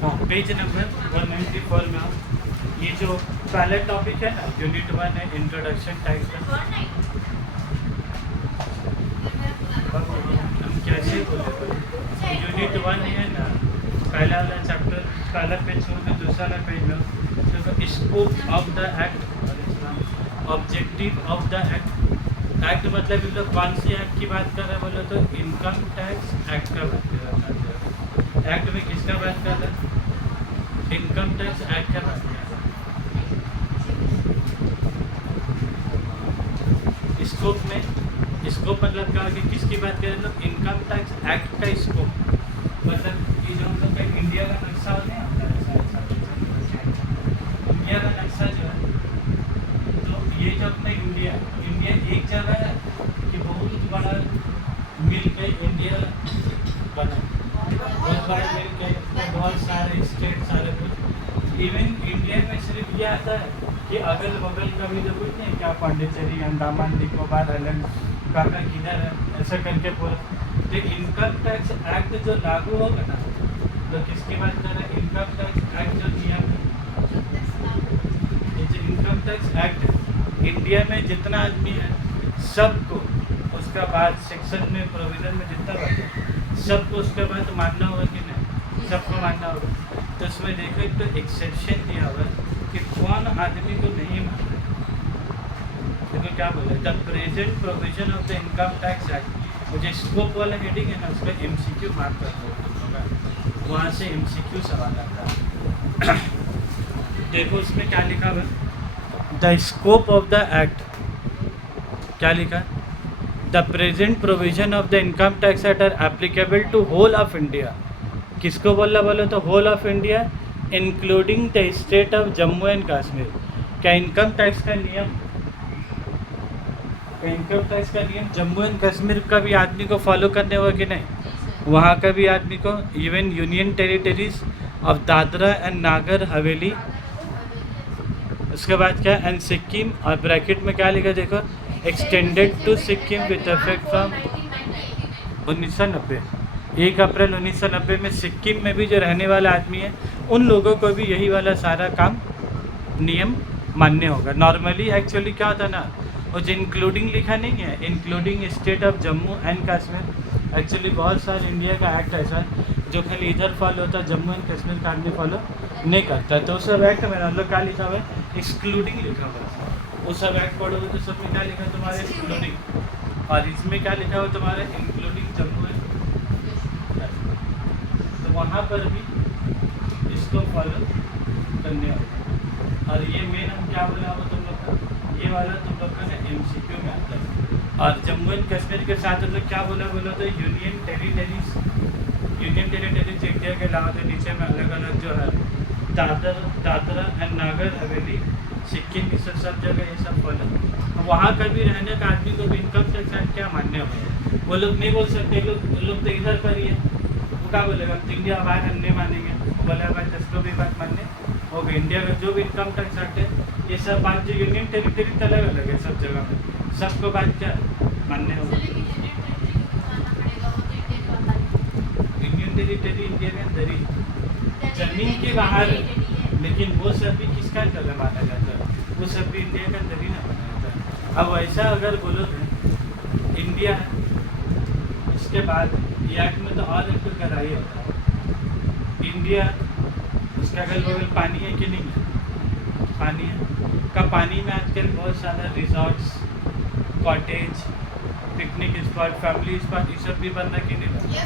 हाँ, page number 194 में आप ये जो पहला टॉपिक है ना, यूनिट 1 है इंट्रोडक्शन टाइप का। हम कैसे बोले तो यूनिट 1 है ना, पहला वाला चैप्टर, पहला पेज हो तो दूसरा वाला पेज लो। देखो, scope of the act, objective of the act. Act मतलब हम लोग कौन सी एक्ट की बात कर रहे हैं बोलो तो इनकम टैक्स एक्ट का बात कर रहे हैं। एक्ट में किसका बात कर रहे हैं? इनकम टैक्स एक्ट का बात कर रहे हैं। स्कोप में, स्कोप मतलब क्या कि किसकी बात करें लोग? इनकम टैक्स एक्ट का स्कोप मतलब ये जो हम लोग का इंडिया का नक्शा होता है, इंडिया का नक्शा जो है, तो ये जो अपना इंडिया इंडिया एक जगह है कि बहुत बड़ा मिल के इंडिया बना, बहुत बड़ा मिल के बहुत सारे स्टेट, सारे कुछ। इवन इंडिया में सिर्फ ये आता है कि अगल बगल का भी जो कुछ नहीं, क्या पांडिचेरी, अंडमान निकोबार आइलैंड, काका किधर है, ऐसा करके पूरा। तो इनकम टैक्स एक्ट जो लागू होगा ना, तो किसकी बात कर रहे हैं? इनकम टैक्स एक्ट जो नियम है, ये जो इनकम टैक्स एक्ट है, इंडिया में जितना आदमी है सबको उसका बाद सेक्शन में प्रोविजन में जितना बात है सबको उसके बाद मानना होगा कि नहीं? सबको मानना होगा। तो उसमें देखो एक तो एक्सेप्शन दिया हुआ है कि कौन आदमी को नहीं मानना है। देखो क्या बोला, the present provision of the income tax act, मुझे स्कोप वाला हेडिंग है ना, उसका MCQ मार्क कर दो, वहाँ से MCQ सवाल आता है। देखो उसमें क्या लिखा हुआ है, the scope of the act, क्या लिखा है? The present provision of the income tax act are applicable to whole of India. किसको बोला बोलो तो whole of India including the state of Jammu and Kashmir. क्या इनकम टैक्स का नियम, इनकम टैक्स का नियम जम्मू एंड कश्मीर का भी आदमी को फॉलो करने होगा कि नहीं? वहाँ का भी आदमी को, even union territories of Dadra and Nagar Haveli, उसके बाद क्या, एंड सिक्किम, और ब्रैकेट में क्या लिखा देखो, extended to Sikkim with effect from 1990, 1 April 1990 में सिक्किम में भी जो रहने वाला आदमी है उन लोगों को भी यही वाला सारा काम नियम मान्य होगा। नॉर्मली एक्चुअली क्या होता है ना, वो जो इंक्लूडिंग लिखा नहीं है, including state of Jammu and Kashmir, actually बहुत सारे इंडिया का एक्ट ऐसा है जो खाली इधर फॉलो होता है, जम्मू एंड कश्मीर का आदमी फॉलो नहीं करता। तो उस सब एक्ट में हम लोग क्या लिखा हुआ है, एक्सक्लूडिंग लिखा हुआ है। वो सब एक्ट पढ़ोगे तो सब में क्या लिखा है तुम्हारे? एक्सक्लूडिंग। और इसमें क्या लिखा हुआ तुम्हारे? Including Jammu and Kashmir. तो वहाँ पर भी इसको फॉलो करने होगा। और ये मेन हम क्या बोला हुआ तुम लोग का, ये वाला तुम लोग का ना MCQ में आता है। और जम्मू एंड कश्मीर के साथ हम लोग क्या बोला तो union territories, union territories India के अलावा तो नीचे में अलग अलग जो है दादरा एंड नागर हवेली, सिक्किम, की सब जगह ये सब फॉलो। वहाँ का भी रहने का आदमी को भी इनकम टैक्स एक्ट क्या मान्य होगा? वो लोग नहीं बोल सकते, लोग तो इधर पर ही है, वो क्या बोलेगा? तो इंडिया बाहर हम नहीं मानेंगे, बोला भाई जिसको भी बात मानने हो गई। इंडिया में जो भी इनकम टैक्स एक्ट है, ये सब बात जो यूनियन टेरिटरी अलग अलग है सब जगह में, सबको बात क्या मान्य होगा? यूनियन टेरिटरी इंडिया के अंदर ही, जमीन के बाहर, लेकिन वो सब भी किसका अंदर माना जाता है? वो सब भी इंडिया के अंदर ही ना माना जाता है। अब ऐसा अगर बोलो तो इंडिया है, उसके बाद ये एक्ट में तो और एक कराई होता है इंडिया, उसके अगल बगल पानी है कि नहीं है? पानी है। का पानी में आजकल बहुत सारा resorts, cottage, picnic spot, family spot, ये सब भी बन रहा कि नहीं बन रहा?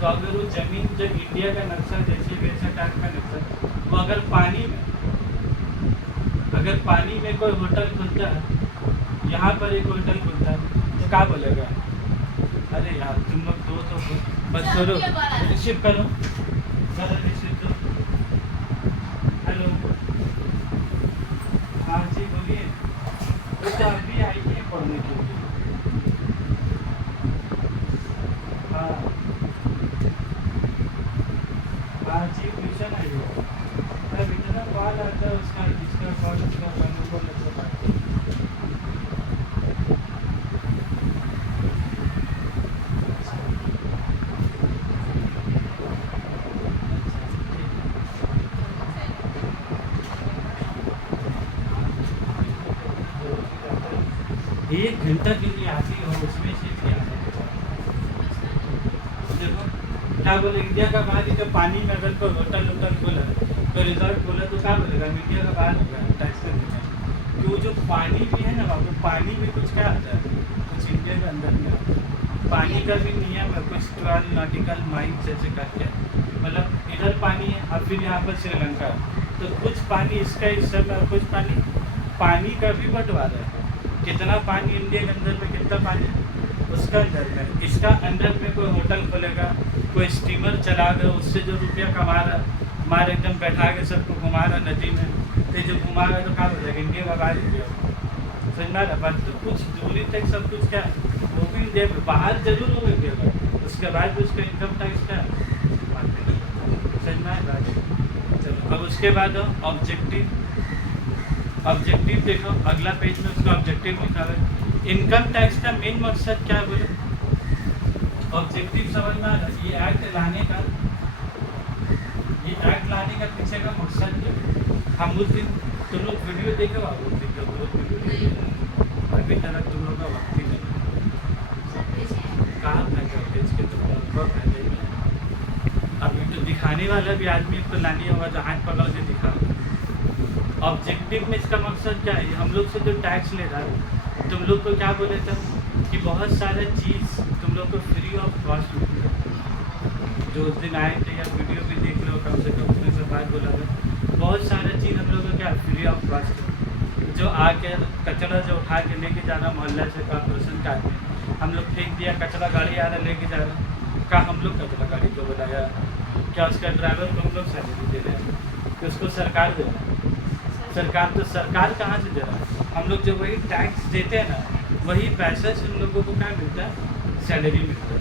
तो अगर वो ज़मीन जो इंडिया का नक्शा जैसे वैसा टाइप का नक्शा, वो अगर पानी में कोई होटल खुलता है, यहाँ पर एक होटल खुलता है, तो क्या बोलेगा? अरे यार तुम लोग दो तो हो, बस करो, रिसीव करो, रिसीव करो। हेलो, हाँ जी बोलिए। तो अभी आइए पढ़ने के लिए। हाँ हाँ जी, ट्यूशन आई हो। तब इतना कॉल आता है उसका, जिसका कॉल उसका नंबर लगता है। 1 घंटा के लिए आती हो उसमें से क्या है? देखो क्या बोले, इंडिया का बाहर ही, जब पानी में अगर कोई होटल खोला, कोई रिजॉर्ट खोला तो क्या बोलेगा, इंडिया का बाहर होगा टैक्स करने में। तो वो जो पानी भी है ना बाबू, पानी भी कुछ क्या आता है, कुछ इंडिया के अंदर में आता है। पानी का भी नियम है, कुछ 12 नॉटिकल माइल्स जैसे करके, मतलब इधर पानी है और फिर यहाँ पर श्रीलंका, तो कुछ पानी इसका हिस्सा में और कुछ पानी का भी बंटवारा है। कितना पानी इंडिया के अंदर में, कितना पानी उसका अंदर में। इसका अंदर में कोई होटल खोलेगा, कोई स्टीमर चला गया, उससे जो रुपया कमा रहा, मार एकदम बैठा के सबको घुमा रहा नदी में, तो जो घुमा रहा तो क्या बोलेगा, इंडिया का बाहर इंडिया समझ में आ रहा बात। तो कुछ दूरी तक सब कुछ क्या है, वो भी इंडिया में बाहर जरूर होगा इंडिया का, उसके बाद भी उसका इनकम टैक्स क्या है, समझ में आया बात। चलो अब उसके बाद ऑब्जेक्टिव देखो, अगला पेज में उसका ऑब्जेक्टिव लिखा है। इनकम टैक्स का मेन मकसद क्या है बोले, ऑब्जेक्टिव समझ में आ रहा है। ये एक्ट लाने का पीछे का मकसद क्या है। हम उस दिन तुम लोग वीडियो देखे बाबू, उस दिन जब लोग वीडियो अभी तक तुम लोग का वक्त ही नहीं, कहाँ फायदा पेज के तुम लोग का फायदा ही नहीं। अभी तो दिखाने वाला भी आदमी को लानी होगा तो हाथ पकड़ के दिखा। ऑब्जेक्टिव में इसका मकसद क्या है, हम लोग से जो टैक्स ले रहा है, तुम लोग को क्या बोले थे कि बहुत सारा चीज़ तुम लोग को फ्री ऑफ कॉस्ट मिलता है। जो उस दिन आए थे या वीडियो भी देख लो, कम से कम उसमें से बात बोला था, बहुत सारा चीज़ हम लोग को क्या फ्री ऑफ कॉस्ट है। जो आके कचरा जो उठा के लेके जा रहा मोहल्ला से कॉर्पोरेशन का आदमी, हम लोग फेंक दिया, कचरा गाड़ी आ रहा लेके जा रहा, क्या हम लोग कचरा गाड़ी को बुलाया, क्या उसका ड्राइवर को हम लोग सैलरी दे रहे हैं कि उसको सरकार दे रहा है। सरकार कहाँ से दे रहा है, हम लोग जो वही टैक्स देते हैं ना, वही पैसा से हम लोगों को क्या मिलता है, सैलरी मिलता है।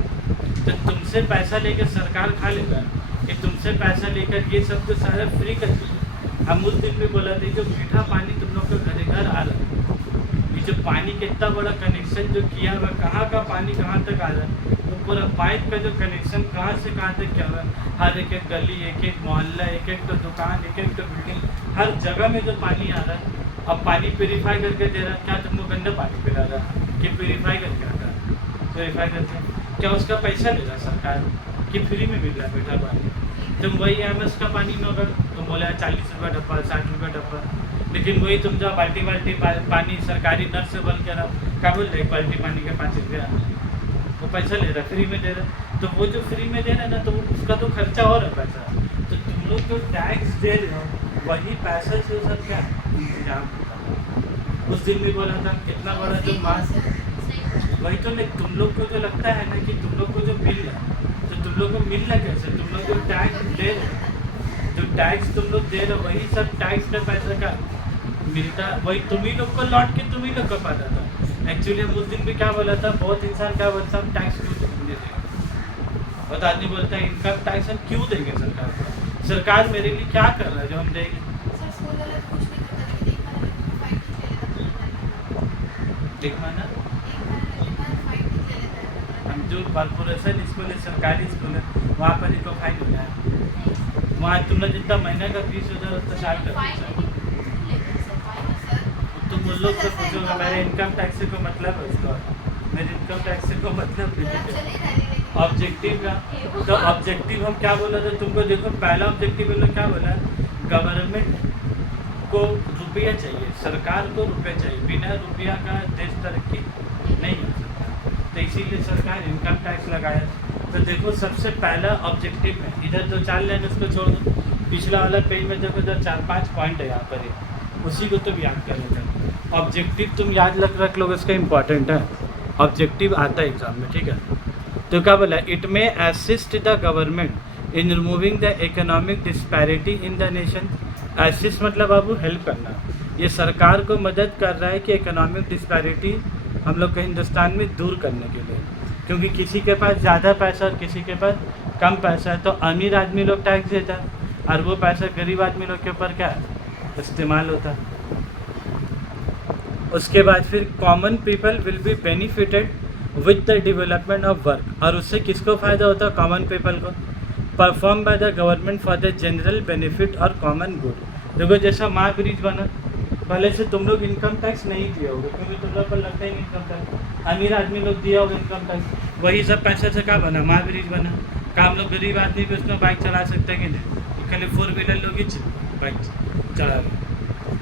तो तुमसे पैसा लेकर सरकार खा लेगा कि तुमसे पैसा लेकर ये सब तो सारा फ्री कर दीजिए। हम उस दिन भी बोला थे, जो मीठा पानी तुम लोग का घर आ रहा है, ये जो पानी का इतना बड़ा कनेक्शन जो किया हुआ, कहाँ का पानी कहाँ तक आ रहा है, वो पूरा पाइप का जो कनेक्शन कहाँ से कहाँ तक किया हुआ है, हर एक गली, एक मोहल्ला, एक तो दुकान, एक तो बिल्डिंग, हर जगह में जो पानी आ रहा है। अब पानी प्योरीफाई करके दे रहा है, क्या तुमको गंदा पानी पिला रहा है कि प्योरीफाई करके आता है, प्योरीफाई करके क्या उसका पैसा ले रहा है सरकार कि फ्री में मिल रहा है मीठा पानी। तुम वही एमएस का पानी में अगर तुम बोला 40 रुपये डब्बा, 60 रुपये डब्बा, लेकिन वही तुम जो बाल्टी पानी सरकारी नल से बन के रहा, क्या बोल रहे, बाल्टी पानी के 5 रुपया वो पैसा ले रहा है, फ्री में दे रहा है। तो वो जो फ्री में दे रहा है ना, तो उसका तो खर्चा हो रहा है पैसा। तो तुम लोग जो टैक्स दे रहे हो, वही पैसा से सब क्या इंतजाम होता। उस दिन भी बोला था कितना बड़ा जो मास, वही तो नहीं, तुम लोग को जो लगता है ना कि तुम लोग को जो मिल रहा है, तो तुम लोग को मिल रहा कैसे, तुम लोग जो टैक्स दे रहे, जो टैक्स तुम लोग दे रहे हो, वही सब टैक्स का पैसा का मिलता, वही तुम ही लोग को लौट के तुम ही लोग को पाता था। एक्चुअली उस दिन भी क्या बोला था, बहुत इंसान क्या बोलता है, टैक्स क्यों देंगे, बहुत आदमी बोलता है इनकम टैक्स हम क्यों देंगे सरकार को, सरकार मेरे लिए क्या कर रहा है जो हम देंगे। देखना ना, हम जो कॉर्पोरेशन स्कूल है, सरकारी स्कूल है, वहाँ पर ही तो फाइन हो जाए। वहाँ तुम लोग जितना महीने का 20,000 उतना साल का, तुम उन लोग से पूछोगे मेरे इनकम टैक्स से कोई मतलब है उसका, मेरे इनकम टैक्स से कोई मतलब नहीं। ऑब्जेक्टिव का तो ऑब्जेक्टिव हम क्या बोला था तुमको, देखो पहला ऑब्जेक्टिव हम लोग क्या बोला, गवर्नमेंट को रुपया चाहिए, सरकार को रुपया चाहिए, बिना रुपया का देश तरक्की नहीं हो सकता, तो इसीलिए सरकार इनकम टैक्स लगाया। तो देखो सबसे पहला ऑब्जेक्टिव में इधर जो 4 लाइन उसको छोड़ दो, पिछला वाला पेज में देखो इधर 4-5 पॉइंट है यहाँ पर ही, उसी को तुम याद कर लेते। ऑब्जेक्टिव तुम याद रख लोगे, इसका इंपॉर्टेंट है, ऑब्जेक्टिव आता है एग्जाम में, ठीक है। तो क्या बोला, इट में assist the government in removing the economic disparity in the nation. Assist मतलब बाबू हेल्प करना, ये सरकार को मदद कर रहा है कि इकोनॉमिक डिस्पैरिटी हम लोग के हिंदुस्तान में दूर करने के लिए, क्योंकि किसी के पास ज़्यादा पैसा और किसी के पास कम पैसा है, तो अमीर आदमी लोग टैक्स देता है और वो पैसा गरीब आदमी लोग के ऊपर क्या इस्तेमाल होता है। उसके बाद फिर common people will be benefited with the development of work, और उससे किसको फ़ायदा होता है, कॉमन पीपल को, perform by the government for the general benefit और कॉमन गुड। देखो जैसा महाब्रिज बना, पहले से तुम लोग इनकम टैक्स नहीं दिए होगे, क्योंकि तुम लोग को लगता ही इनकम टैक्स। अमीर आदमी लोग दिया होगा इनकम टैक्स, वही सब पैसे से क्या बना, महाब्रिज बना। का हम लोग गरीब आदमी भी उसमें बाइक चला सकते हैं कि नहीं? खाली 4 व्हीलर लोग ही बाइक चला रहे,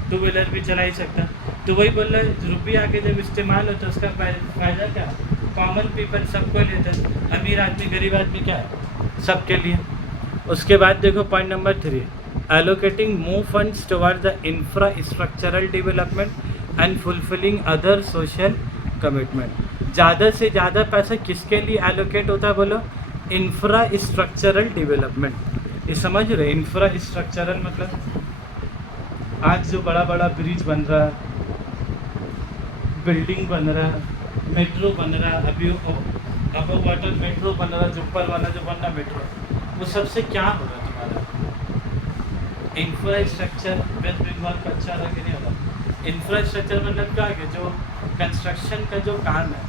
2 व्हीलर भी चला ही सकता। तो वही बोल रहे, रुपया के जब इस्तेमाल हो तो उसका फ़ायदा क्या, कॉमन पीपल सबको लेते हैं, अमीर आदमी गरीब आदमी क्या है, सबके लिए। उसके बाद देखो point number 3, allocating more funds toward the infrastructural development and fulfilling other social commitment. ज़्यादा से ज़्यादा पैसा किसके लिए एलोकेट होता है बोलो, इंफ्रास्ट्रक्चरल डेवलपमेंट। ये समझ रहे, इंफ्रास्ट्रक्चरल मतलब आज जो बड़ा बड़ा ब्रिज बन रहा है, बिल्डिंग बन रहा है, मेट्रो बन रहा है, अभी अब वाटर मेट्रो बन रहा है, जो ऊपर वाला जो बन रहा मेट्रो, वो सबसे क्या हो रहा है तुम्हारा, इंफ्रास्ट्रक्चर। वेस्ट बंगाल का अच्छा रहा कि नहीं हो रहा। इंफ्रास्ट्रक्चर मतलब क्या है, जो कंस्ट्रक्शन का जो काम है,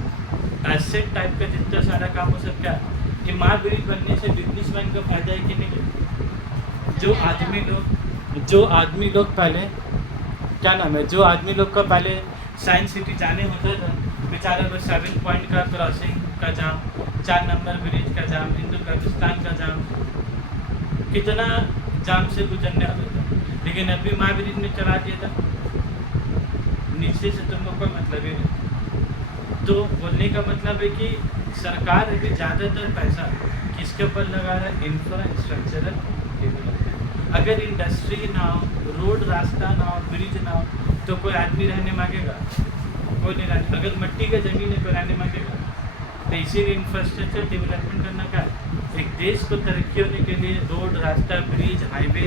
एसेट टाइप का जितना सारा काम हो सब क्या है कि माँ ब्रिज बनने से बिजनेसमैन को फायदा है कि नहीं है। जो आदमी लोग पहले क्या नाम है, जो आदमी लोग का पहले साइंस सिटी जाने होता था, बेचारा बस 7 पॉइंट का क्रॉसिंग का जाम, 4 नंबर ब्रिज का जाम, हिंदू पाकिस्तान का जाम, कितना जाम से गुजरने आता था। लेकिन अभी माँ ब्रिज में चला दिया था, नीचे से तुम लोग का मतलब ही नहीं। तो बोलने का मतलब है कि सरकार अभी ज़्यादातर पैसा किसके ऊपर लगा रहा है, इंफ्रास्ट्रक्चरल डेवलपमेंट। अगर इंडस्ट्री ना हो, रोड रास्ता ना हो, ब्रिज ना हो, तो कोई आदमी रहने मांगेगा, कोई नहीं रहने। अगर मिट्टी का ज़मीन है तो रहने मांगेगा। तो इसीलिए इंफ्रास्ट्रक्चर डेवलपमेंट करना क्या है, एक देश को तरक्की होने के लिए रोड रास्ता ब्रिज हाईवे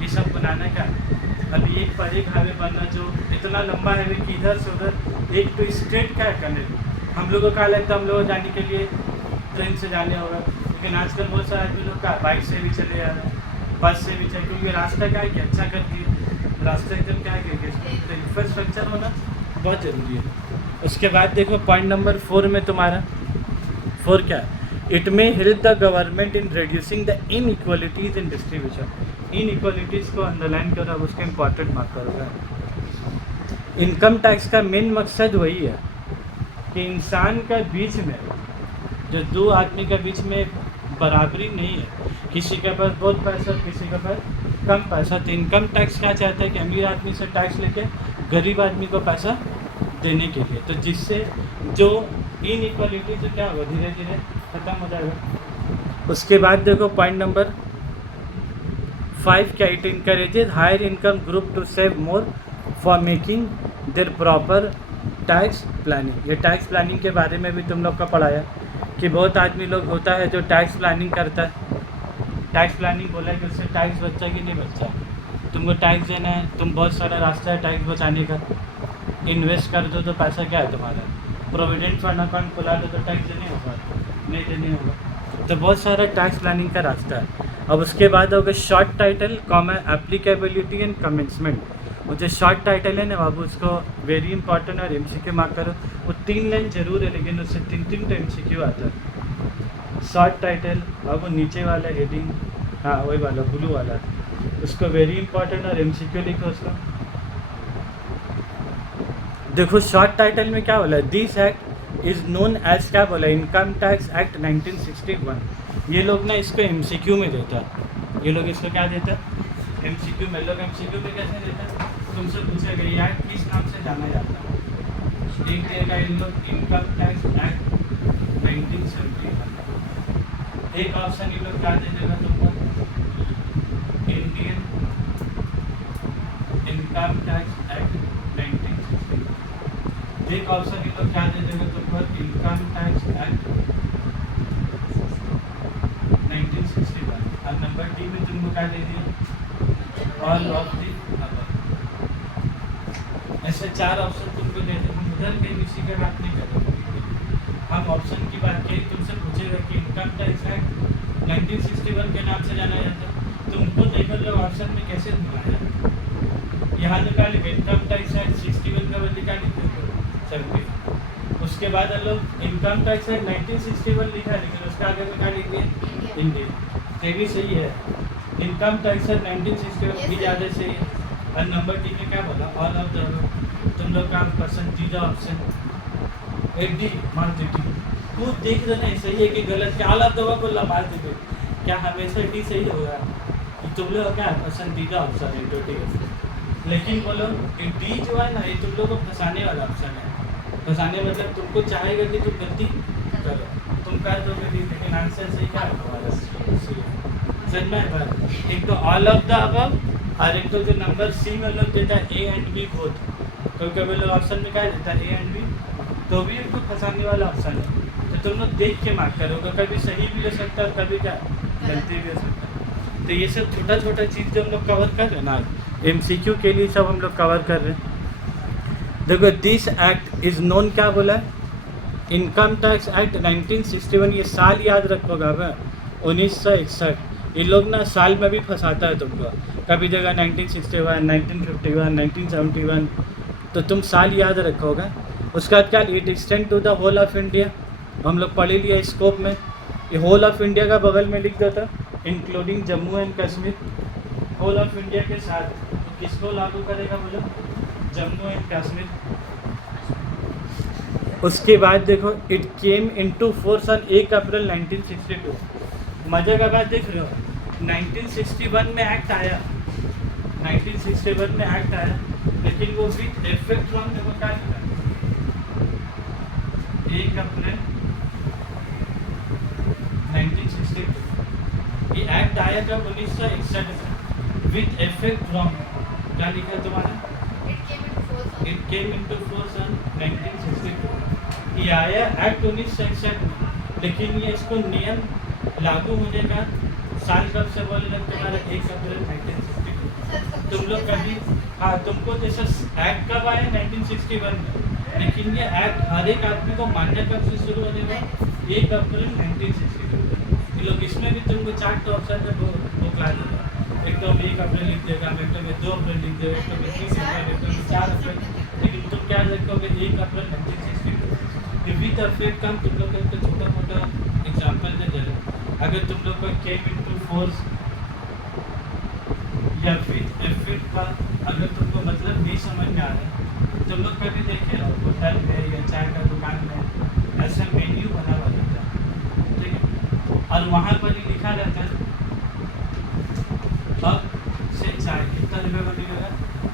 ये सब बनाना क्या है। अभी एक पर एक हाईवे बनना, जो इतना लंबा हाईवे कि इधर से उधर एक तो स्ट्रेट क्या करने, हम लोगों को क्या लगता है हम लोग जाने के लिए ट्रेन से जाने होगा, लेकिन आजकल बहुत सारे आदमी लोग का बाइक से भी चले जा रहे हैं, बस से भी चले, क्योंकि रास्ता क्या है कि अच्छा कर दिए, रास्ता एकदम क्या है कि तो इंफ्रास्ट्रक्चर होना बहुत ज़रूरी है। उसके बाद देखो पॉइंट नंबर 4 में तुम्हारा 4 क्या है, it may help the government in reducing the inequalities in distribution. Inequalities को अंडरलाइन करो, अब उसके इम्पॉर्टेंट मार्क करोगे। इनकम टैक्स का मेन मकसद वही है कि इंसान का बीच में, जो 2 आदमी का बीच में बराबरी नहीं है, किसी के पास बहुत पैसा किसी के पास कम पैसा, तो इनकम टैक्स क्या चाहता है कि अमीर आदमी से टैक्स लेके गरीब आदमी को पैसा देने के लिए, तो जिससे जो इनइक्वालिटी जो क्या होगा धीरे धीरे ख़त्म हो जाएगा। उसके बाद देखो पॉइंट नंबर 5 क्या, it encourages higher income group to save more for making their proper tax planning. ये टैक्स प्लानिंग के बारे में भी तुम लोग का पढ़ाया कि बहुत आदमी लोग होता है जो टैक्स प्लानिंग करता है। टैक्स प्लानिंग बोला कि उससे टैक्स बचता कि नहीं बचता, तुमको टैक्स देना है, तुम बहुत सारा रास्ता है टैक्स बचाने का, इन्वेस्ट कर दो तो पैसा क्या है तुम्हारा, प्रोविडेंट फंड अकाउंट खुला दो तो टैक्स देने होगा, नहीं देने होगा, तो बहुत सारा टैक्स प्लानिंग का रास्ता है। अब उसके बाद होगा short title comma applicability and commencement. वो जो शॉर्ट टाइटल है ना बाबू, उसको वेरी इंपॉर्टेंट और MCQ मार्क करो। वो 3 लाइन जरूर है, लेकिन उससे 3 तो MCQ आता है। शॉर्ट टाइटल और वो नीचे वाला हेडिंग, हाँ वही वाला ब्लू वाला, उसको वेरी इंपॉर्टेंट और MCQ लिखो उसको। देखो शॉर्ट टाइटल में क्या बोला है, this act is known as, क्या बोला, इनकम टैक्स एक्ट 1961। ये लोग ना इसको MCQ में देता है, ये लोग इसको क्या देता है, MCQ में। लोग MCQ में कैसे देता है, तुमसे पूछेगा ये एक्ट किस नाम से जाना जाता है, एक देगा इन लोग इनकम टैक्स एक्ट 1971। एक ऑप्शन इन लोग क्या दे देगा तुमको, इंडियन इनकम टैक्स एक्ट 1960। एक ऑप्शन इन लोग क्या दे देगा तुमको, इनकम टैक्स एक्ट 1961। और नंबर डी में तुमको क्या दे दिया, ऑल ऑफ दी अबव। ऐसे 4 ऑप्शन तुमको दे दे, हम उधर के किसी का बात नहीं कर रहे, हम ऑप्शन की बात करें। तुमसे पूछेगा कि इनकम टैक्स एक्ट 1961 के नाम से जाना जाता है, तुमको देखो लोग ऑप्शन में कैसे मिलाया, यहाँ निकाल इनकम टैक्स एक्ट 61 का बदले का लिख, उसके बाद हम लोग इनकम टैक्स एक्ट 1961 लिखा है, लेकिन उसका आगे में क्या लिख दिया, इंडियन। ये भी सही है, इनकम टैक्स एक्ट 1961 भी ज़्यादा सही है, और नंबर डी में क्या बोला, ऑल ऑफ द तुम लोग का पसंदीदा ऑप्शन डी, मार दे डी। खुद देख रहे ना सही है कि गलत, क्या ऑल ऑफ द बोला मार दे, क्या हमेशा डी सही होगा? कि तुम लोग क्या पसंदीदा ऑप्शन है तो ठीक है, लेकिन बोलो डी जो है ना ये तुम लोग को फंसाने वाला ऑप्शन है। फंसाने मतलब तुमको चाहेगा कि तुम गलती करो, तुम कर दोगे डी, लेकिन आंसर सही क्या है तुम्हारा? समझ में बात? एक तो ऑल ऑफ द अबव और एक तो जो नंबर सी में लोग देता है ए एंड बी बोथ, तो कभी लोग ऑप्शन में क्या देता है ए एंड बी, तो भी एक तो फंसाने वाला ऑप्शन है। तो तुम लोग देख के मार्क करोगे, कभी सही भी हो सकता है और कभी क्या गलती भी हो सकता है। तो ये सब छोटा छोटा चीज़ जो हम लोग कवर कर रहे हैं ना, एमसीक्यू के लिए सब हम लोग कवर कर रहे हैं। देखो दिस एक्ट इज़ नोन, क्या बोला है? Income tax act 1961। ये साल याद रखोगा मैं, 1961। ये लोग ना साल में भी फंसाता है तुमको, कभी जगह 1961, 1951, 1971, तो तुम साल याद रखोगे। उसके बाद क्या, it extend to the whole of India, हम लोग पढ़ लिया स्कोप में। ये होल ऑफ इंडिया का बगल में लिख देता, including Jammu and Kashmir. Whole of India के साथ तो किसको लागू करेगा बोलो? जम्मू एंड कश्मीर। उसके बाद देखो it came into force on 1 April 1962। मजे का बात देख रहे हो, 1961 में एक्ट आया, 1961 में एक्ट आया, लेकिन वो भी इफेक्ट हुआ देखो क्या लिखा, 1 अप्रैल 1962। ये एक्ट आया जब 1961 में, विथ इफेक्ट फ्रॉम, क्या लिखा है तुम्हारा? It came into force on 1962। ये आया एक्ट 1961 में, लेकिन ये इसको नियम लागू होने का साल कब से बोले लग तुम्हारा? 1 अप्रैल 1962। तुम लोग कभी, हाँ तुमको जैसा एक्ट कब आया 1961 में, लेकिन ये एक्ट हर एक आदमी को मान्य कब से शुरू होने का? 1 अप्रैल 1962। ये लोग इसमें भी तुमको 4 ऑप्शन है वो क्लास देगा, एक तो 1 अप्रैल लिख देगा, एक तो 2 अप्रैल लिख देगा, एक तो 3 अप्रैल, एक तो 4 अप्रैल, लेकिन तुम क्या देखोगे 1 अप्रैल 1962। विथ इफेक्ट का तुम लोग का छोटा मोटा एग्जाम्पल दे दे रहे, अगर तुम लोग को केम इनटू फोर्स या विथ इफेक्ट का अगर तुमको मतलब नहीं समझ में आ रहा है, तुम लोग कभी देखे होटल में या चाय का दुकान में ऐसा मेन्यू बना हुआ रहता है, ठीक है, और वहाँ पर ही लिखा रहता है अब से चाय कितना रुपये का मिलेगा,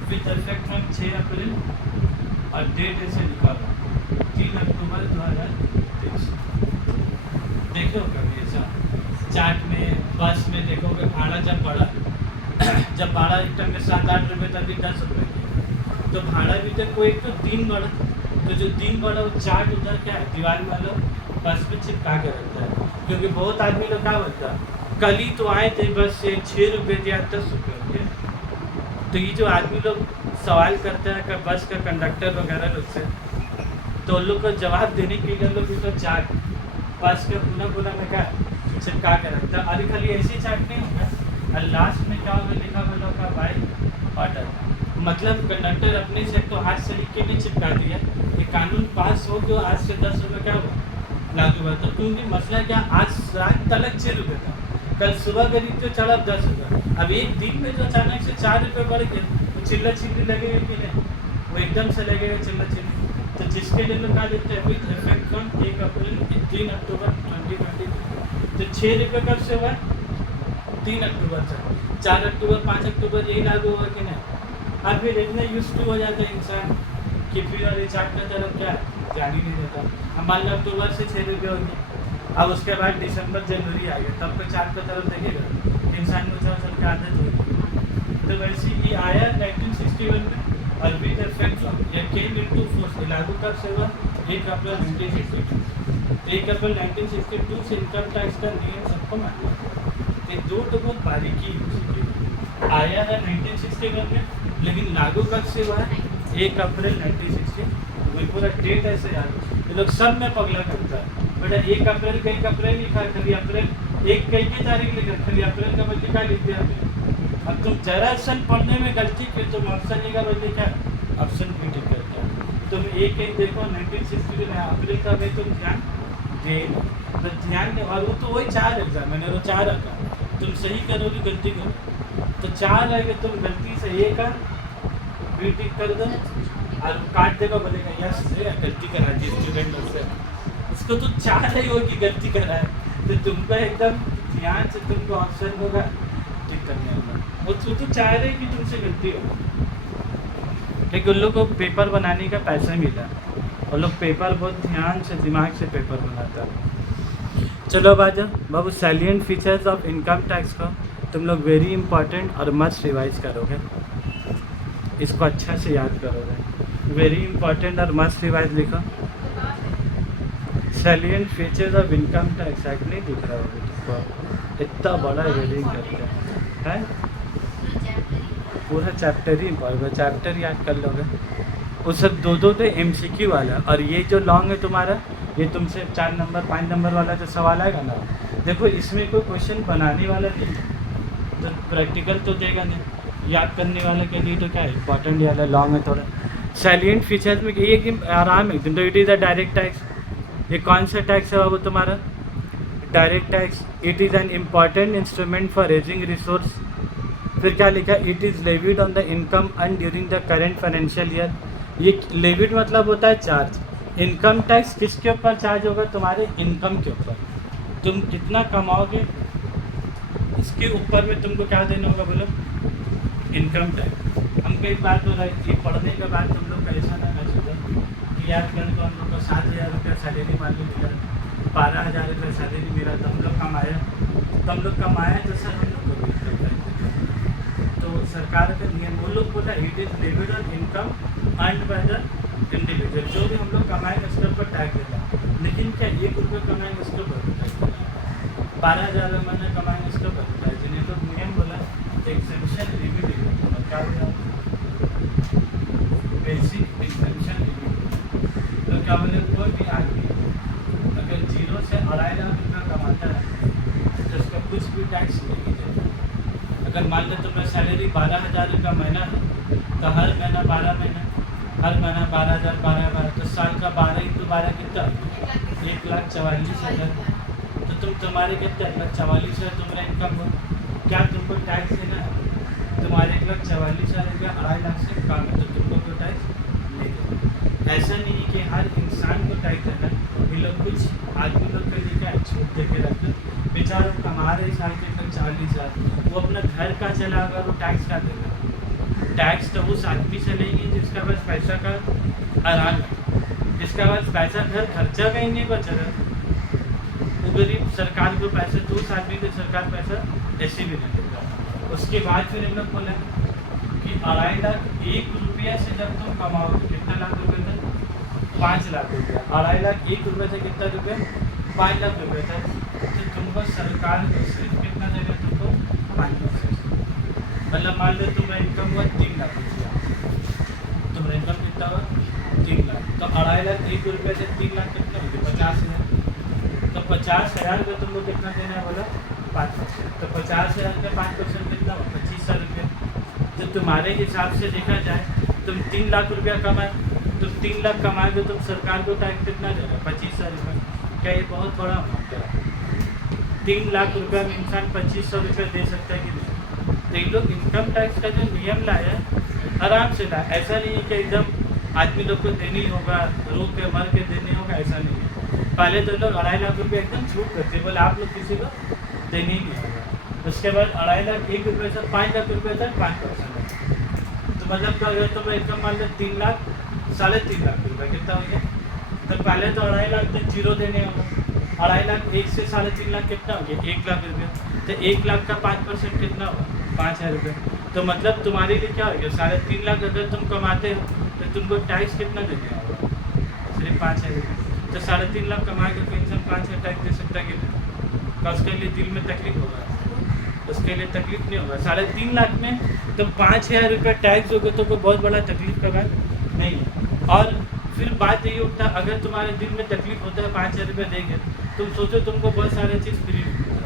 विथ इफेक्ट फ्रॉम 6 अप्रैल, और डेट ऐसे लिखा हुआ 3 अक्टूबर 2023। देखो कभी ऐसा चाट में, बस में देखोगे भाड़ा जब बढ़ा, जब भाड़ा एक टाइम में 7-8 रुपये तक भी 10 रुपये की, तो भाड़ा भी तो कोई एक तो 3 बढ़ा, तो जो 3 बढ़ा वो चार्ट उधर क्या है दीवार में लोग बस में चिपका के रखता है, क्योंकि बहुत आदमी लोग क्या बोलता है कल ही तो आए थे बस से 6 रुपये दिया 10 रुपये हो गए। तो ये जो आदमी लोग सवाल करते हैं कि बस का कंडक्टर वगैरह लोग से, तो लोग को जवाब देने के लिए लोग इसका चार्ट बस के पुनः में क्या चिपका के रखता है, और खाली ऐसी चार्ट नहीं होगा, और लास्ट में क्या होगा लिखा हुआ लोग का बाई ऑर्डर, मतलब कंडक्टर अपने से तो हाथ से लिख के नहीं चिपका दिया, ये कानून पास हो गया, आज से 10 रुपये क्या हुआ लागू हुआ, तो क्योंकि मसला क्या आज रात तलक 6 रुपये था, कल सुबह करीब तो चढ़ा 10 रुपये, अब एक दिन में जो अचानक से 4 रुपये बढ़ गए, तो चिल्ला चिल्ली लगेगा कि नहीं, वो एकदम से लगेगा चिल्ला चिल्ली। तो जिसके लिए लोग कहा देते हैं विथ इफेक्ट फ्रॉम 1 अप्रैल 3 अक्टूबर 2022, तो 6 रुपये कब से हुआ 3 अक्टूबर से, 4 अक्टूबर 5 अक्टूबर यही लागू हुआ कि नहीं। अब फिर इतने यूज टू हो जाता है इंसान कि फिर और रिचार्ज की तरफ क्या ध्यान ही नहीं देता। अब मान लो अक्टूबर से 6 रुपये हो गए, अब उसके बाद दिसंबर जनवरी आ गया, तब तो चार्ट की तरफ देखेगा इंसान को चल के आदत होगी। तो वैसे ही आया 1961 में, और विद इफेक्ट या केम इनटू फोर्स लागू कब से हुआ 1 अप्रैल 1962। 1 अप्रैल 1962 से इनकम टैक्स का नियम सबको मालूम है, ये दो तो बहुत बारीकी आया है 1961 में, लेकिन लागू कब से हुआ है 1 अप्रैल 1960। वही पूरा डेट ऐसे याद, ये लोग सब में पगला करता है बेटा, 1 अप्रैल का 1 अप्रैल लिखा है, खाली अप्रैल एक कई तारीख लिखा, खाली अप्रैल का बदले क्या लिख दिया आपने। अब तुम जरा ऑप्शन पढ़ने में गलती की, तुम ऑप्शन ए का बदले क्या ऑप्शन बी टिक करते हो, तुम एक एक देखो 1960 में अप्रैल का में तुम ध्यान दे, तो ध्यान दे, और वो तो वही 4 एग्जाम मैंने वो 4 रखा, तुम सही करो कि गलती करो, तो 4 है कि तुम गलती से ए का भी टिक कर दो और काट देगा, बोलेगा यस गलती करा दी स्टूडेंट से, उसको तो चाह रही हो कि गलती करा है, तो तुमको एकदम ध्यान से तुमको ऑप्शन होगा टिक करने होगा, वो तो चाह रहे कि तुमसे गलती हो। लेकिन उन लोग को पेपर बनाने का पैसा मिला, और लोग पेपर बहुत ध्यान से दिमाग से पेपर बनाता है। चलो बाजा बाबू, salient features of income tax को तुम लोग वेरी इंपॉर्टेंट और मस्ट रिवाइज करोगे, इसको अच्छा से याद करोगे। वेरी इंपॉर्टेंट और मस्ट रिवाइज लिखो। Salient features of income tax act नहीं दिख रहा होगा तुमको, इतना बड़ा रीडिंग करते हैं, पूरा चैप्टर ही पढ़ोगे, चैप्टर याद कर लोगे। वो सब दो तो MCQ वाला, और ये जो लॉन्ग है तुम्हारा, ये तुमसे 4 नंबर 5 नंबर वाला जो सवाल आएगा ना, देखो इसमें कोई क्वेश्चन बनाने वाला नहीं, तो प्रैक्टिकल तो देगा नहीं, याद करने वाले के लिए तो क्या है इंपॉर्टेंट वाला लॉन्ग है थोड़ा। सैलिएंट फीचर्स में ये कि आराम है, तो it is a direct tax. ये कौन सा टैक्स है वो तुम्हारा direct tax. It is an important instrument for raising resource. फिर क्या लिखा, it is levied on the income earn during the current financial year. ये लेविड मतलब होता है चार्ज। इनकम टैक्स किसके ऊपर चार्ज होगा, तुम्हारे इनकम के ऊपर, तुम कितना कमाओगे इसके ऊपर में तुमको क्या देना होगा बोलो, इनकम टैक्स। हमको एक बात हो रहा है, ये पढ़ने के बाद तुम लोग कैसा ना महसूस है कि यार कल को हम लोग को 7,000 रुपया सैलरी मान लो मिला, 12,000 रुपया सैलरी मिला, तो हम लोग कमाया, तो हम लोग कमाया तो सर हम लोग को भी इनकम टैक्स देना। तो सरकार का नियम वो लोग बोला, it is levied on income earned by the individual. जो भी हम लोग कमाएंगे उसके ऊपर टैक्स देना, लेकिन क्या 1 रुपये कमाएंगे उसके ऊपर टैक्स देना, 12,000 महीने कमाएंगे उसके ऊपर टैक्स देना। तो नियम बोला एक्सेम्पशन लिमिट, क्या बोला बेसिक एक्सेम्पशन लिमिट। तो क्या बोले, कोई भी आदमी अगर 0 से 2.5 लाख रुपया कमाता है तो उसका कुछ भी टैक्स नहीं देता। अगर मान लो तुम्हारा सैलरी 12,000 रुपया महीना है, तो हर महीना 12 महीना, हर महीना 12,000 12 तो साल का 12 × 12 कितना, 1,44,000। तो तुम तुम्हारे कितना 1,44,000 तुम्हारा इनकम हो, क्या तुमको टैक्स देना है? तुम्हारे 1,44,000 रुपया 2.5 लाख से कम है, तो तुमको कोई टैक्स नहीं देना। ऐसा नहीं है कि हर इंसान को टैक्स देना, ये लोग कुछ आदमी लोग के लिए क्या छूट दे के रखते, बेचारा कमा रहे साल के 40,000, वो अपना घर का चला, अगर वो टैक्स का देगा, टैक्स तो उस आदमी से लेंगे जिसका पास पैसा का आराम है, जिसका पास पैसा घर खर्चा का ही नहीं बच रहा, वो गरीब सरकार को पैसे, तो उस आदमी को सरकार पैसा ऐसे भी नहीं देता। उसके बाद फिर हम लोग बोला कि 2.5 लाख 1 रुपया से जब तुम कमाओगे, कितना लाख रुपये तक, 5 लाख रुपया, 2.5 लाख 1 रुपये से कितना रुपये, 5 लाख रुपये तक, तो तुमको सरकार को सिर्फ कितना देगा, तुमको 5%। मतलब मान लो तुम्हारा इनकम हुआ 3 लाख रुपया, तुम्हारा इनकम कितना हुआ 3 लाख, तो 2.5 लाख 1 रुपये से 3 लाख कितना होगी, 50,000। तो 50,000 का तुमको कितना देना है बोला, 5%। तो 50,000 का 5% कितना हुआ, 25,000 रुपये। जब तुम्हारे हिसाब से देखा जाए, तुम 3 लाख रुपया कमाए, तुम 3 लाख कमाए तो तुम सरकार को टैक्स कितना देगा, 25,000 रुपये। क्या ये बहुत बड़ा अमाउंट है? 3 लाख रुपया में इंसान 25,000 रुपये दे सकता है कि नहीं? तो ये लोग इनकम टैक्स का जो नियम लाया है, आराम से लाया, ऐसा नहीं है कि एकदम आदमी लोग को देनी होगा, रो के मर के देनी होगा, ऐसा नहीं है। पहले तो लोग 2.5 लाख रुपये एकदम छूट करते, बोले आप लोग किसी को देने ही नहीं होगा। उसके बाद 2.5 लाख 1 रुपये से 5 लाख रुपये तक 5% है। तो मतलब तो अगर तुम्हारा इनकम मान लो 3 लाख 3.5 लाख रुपये, कितना हो गया? तो पहले तो 2.5 लाख तक जीरो देने होगा, 2.5 लाख 1 से 3.5 लाख कितना हो गया, 1 लाख रुपये। तो 1 लाख का 5% कितना होगा, 5,000 रुपये। तो मतलब तुम्हारे लिए क्या हो गया, 3.5 लाख अगर तुम कमाते हो तो तुमको टैक्स कितना देना होगा, सिर्फ 5,000 रुपये। तो 3.5 लाख कमा के पेंशन 5,000 टैक्स दे सकता है कि नहीं? तो उसके लिए दिल में तकलीफ होगा, उसके लिए तकलीफ नहीं होगा। 3.5 लाख में तो 5,000 रुपये टैक्स होगा, तो कोई बहुत बड़ा तकलीफ का बात नहीं है। और फिर बात यही उठता, अगर तुम्हारे दिल में तकलीफ होता है 5,000 रुपये देंगे, तुम सोचो तुमको बहुत सारी चीज़ फ्री मिलता,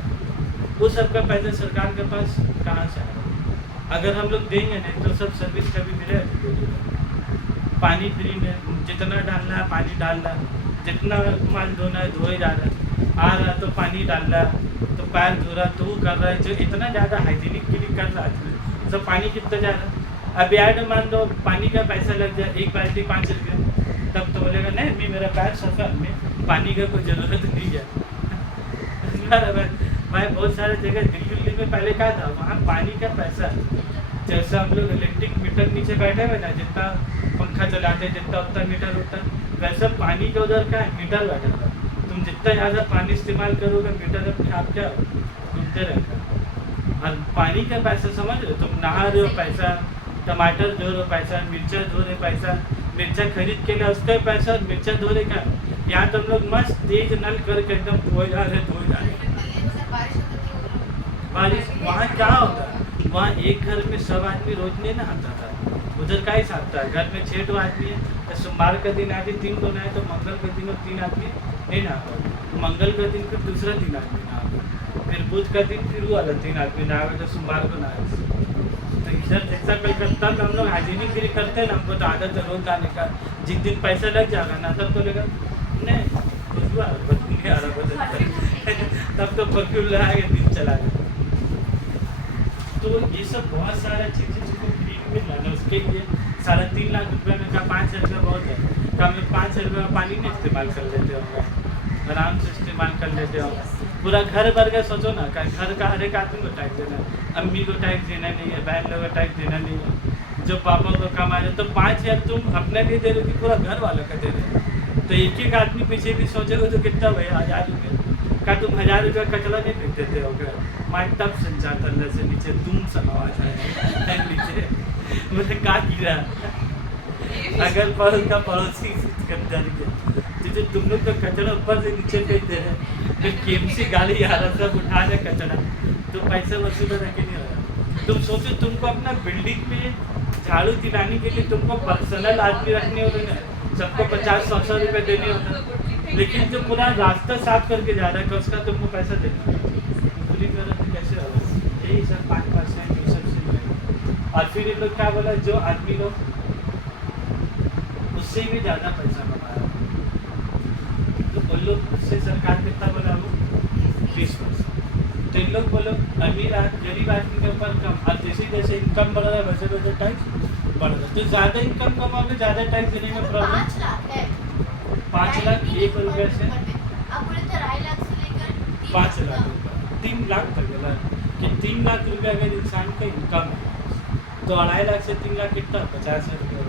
वो सब का पैसा सरकार के पास कहाँ से आएगा? अगर हम लोग देंगे नहीं तो सब सर्विस कभी मिलेगा? पानी फ्री में, जितना डालना है पानी डाल रहा, जितना माल धोना है धोए जा रहा है, आ रहा तो पानी डाल रहा, तो पैर धो रहा तो वो कर रहा है, जो इतना ज़्यादा हाइजीनिक के लिए कर रहा है, सब पानी कितना जा रहा है, अभी ऐड मान दो पानी का पैसा लग जाए, एक बाल्टी 5 रुपये, तब तो बोलेगा नहीं मैं मेरा पैर सफा में पानी का कोई ज़रूरत नहीं है। भाई बहुत सारे जगह दिल्ली में पहले क्या था, वहाँ पानी का पैसा, जैसे हम लोग इलेक्ट्रिक मीटर नीचे बैठे हुए ना, जितना पंखा चलाते जितना उतना मीटर होता, वैसे पानी का उधर का मीटर बैठा था। तुम जितना ज़्यादा पानी इस्तेमाल करोगे मीटर अपने आप क्या घूमते रहता। और पानी का पैसा समझ रहे हो, तुम नहा रहे हो पैसा, टमाटर धो रहे हो पैसा, मिर्चा धो रहे पैसा, मिर्चा खरीद के लिए उसका पैसा, और मिर्चा धो रहे का। यहाँ तुम लोग मस्त तेज नल करके एकदम धोए जा रहे। बारिश वहाँ क्या होता है, वहाँ एक घर में सब आदमी रोज नहीं नहाता था, उधर का ही साथ था। घर में 6 आदमी है तो सोमवार का दिन आदमी 3 लोग नहाए, तो मंगल के दिन 3 आदमी नहीं नहाता, मंगल का दिन फिर दूसरा 3 आदमी नहाता, फिर बुध का दिन फिर वो अलग 3 आदमी नहाए, तो सोमवार को नहाए। तो इधर जैसा कलकत्ता में हम लोग हाइजीनिक गिरी करते हैं ना, हमको तो आदत है रोज नहाने का। जिस दिन पैसा लग जाएगा ना तब तो लेगा नहीं खुशबू आ रहा तब तो परफ्यूम लगाएगा, दिन चला गया। तो ये सब बहुत सारा चीज़ें जिनको फ्री में मिल रहा है, उसके लिए 3.5 लाख रुपये में का 5,000 रुपये बहुत है, तो हमें 5,000 रुपये का पानी नहीं इस्तेमाल कर लेते होंगे, आराम से इस्तेमाल कर लेते होंगे। पूरा घर भर का सोचो ना, घर का हर एक आदमी को टैक्स देना है, अम्मी को टैक्स देना नहीं है, बहन लोगों को टैक्स देना नहीं है, जो पापा को कमा रहे, तो 5,000 तुम अपने लिए दे रहे हो कि पूरा घर वालों का दे रहे हो। तो एक आदमी पीछे भी सोचोगे तो कितना भैया 1,000 रुपये का, तुम 1,000 रुपये कचरा नहीं फेंक देते हो क्या? माइंड तब से जाता अंदर से नीचे तुम समाज है नीचे मुझे का गिरा। अगर पड़ोस का पड़ोसी जो तुम लोग तो कचरा ऊपर से नीचे फेंक दे रहे, फिर केमसी गाड़ी आ रहा सब उठा रहे कचरा, तो पैसा वसूल रखे नहीं हो रहा। तुम सोचो तुमको अपना बिल्डिंग में झाड़ू दिलाने के लिए तुमको पर्सनल आदमी रखने होते ना, सबको 50-100 रुपये देने होते, लेकिन जो पूरा रास्ता साफ करके जा रहा है उसका तुमको पैसा देना पूरी तरह से कैसे होगा? यही सब 5% ये सब से। और फिर ये लोग क्या बोला, जो आदमी लोग उससे भी ज़्यादा पैसा कमा रहा है, तो उन लोग उससे सरकार कितना बोला वो 20%। तो इन लोग बोलो अमीर गरीब आदमी के ऊपर कम, और जैसे जैसे इनकम बढ़ रहा है वैसे वैसे टैक्स बढ़ रहा है। तो ज़्यादा इनकम कमाओगे ज़्यादा टैक्स देने में प्रॉब्लम। 5 लाख 1 रुपये से 5 लाख रुपये 3 लाख तक है कि 3 लाख रुपये अगर इंसान का इनकम है तो 2.5 लाख से 3 लाख कितना 50 रुपये।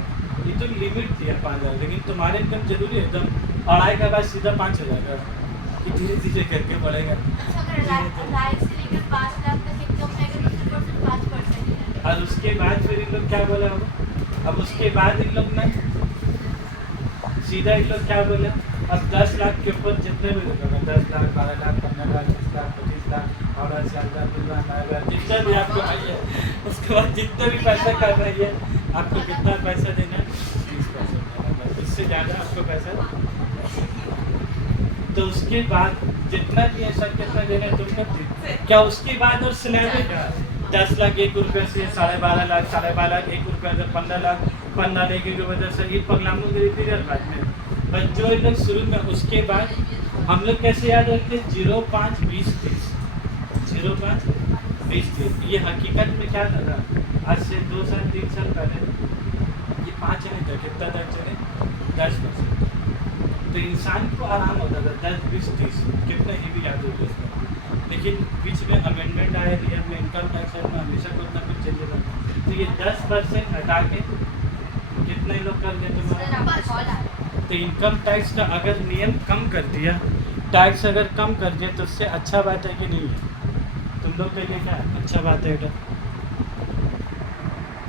ये तो लिमिट थी 5,000, लेकिन तुम्हारे इनकम जरूरी है एकदम 2.5 के बाद सीधा 5,000 का कि धीरे धीरे करके बढ़ेगा। और उसके बाद फिर इन लोग क्या बोला, अब उसके बाद इन लोग ना सीधा इन लोग क्या बोले, अब 10 लाख के ऊपर जितने भी लोग 10 लाख 12 लाख 15 लाख 20 लाख 25 लाख और 4,000 जितना भी आपको चाहिए, उसके बाद जितना भी पैसा कर रही है आपको कितना पैसा देना है 20%, इससे ज़्यादा आपको पैसा। तो उसके बाद जितना भी है सब कितना देना है तुमको क्या, उसके बाद और स्लैब है क्या 10 लाख 1 रुपये से 12.5 लाख 12.5 लाख 1 रुपये से 15 लाख 15 लाख की वजह से ये पगलामों की फिगर बाद में। बस जो लोग शुरू में, उसके बाद हम लोग कैसे याद रखते 05 20 30 05 20 30। ये हकीकत में क्या था आज से 2 साल 3 साल पहले ये 5 नहीं था, कितना था चले 10%। तो इंसान को आराम होता था 10 20 30 कितना ही भी याद होता उसका। लेकिन बीच में अमेंडमेंट आया रियल में इनकम टैक्स में हमेशा कुछ ना कुछ चेंज होता, तो ये 10% हटा के कितने लोग कर देते। तो इनकम टैक्स का अगर नियम कम कर दिया, टैक्स अगर कम कर दिया तो उससे अच्छा बात है कि नहीं है? तुम लोग के लिए क्या अच्छा बात है बेटा?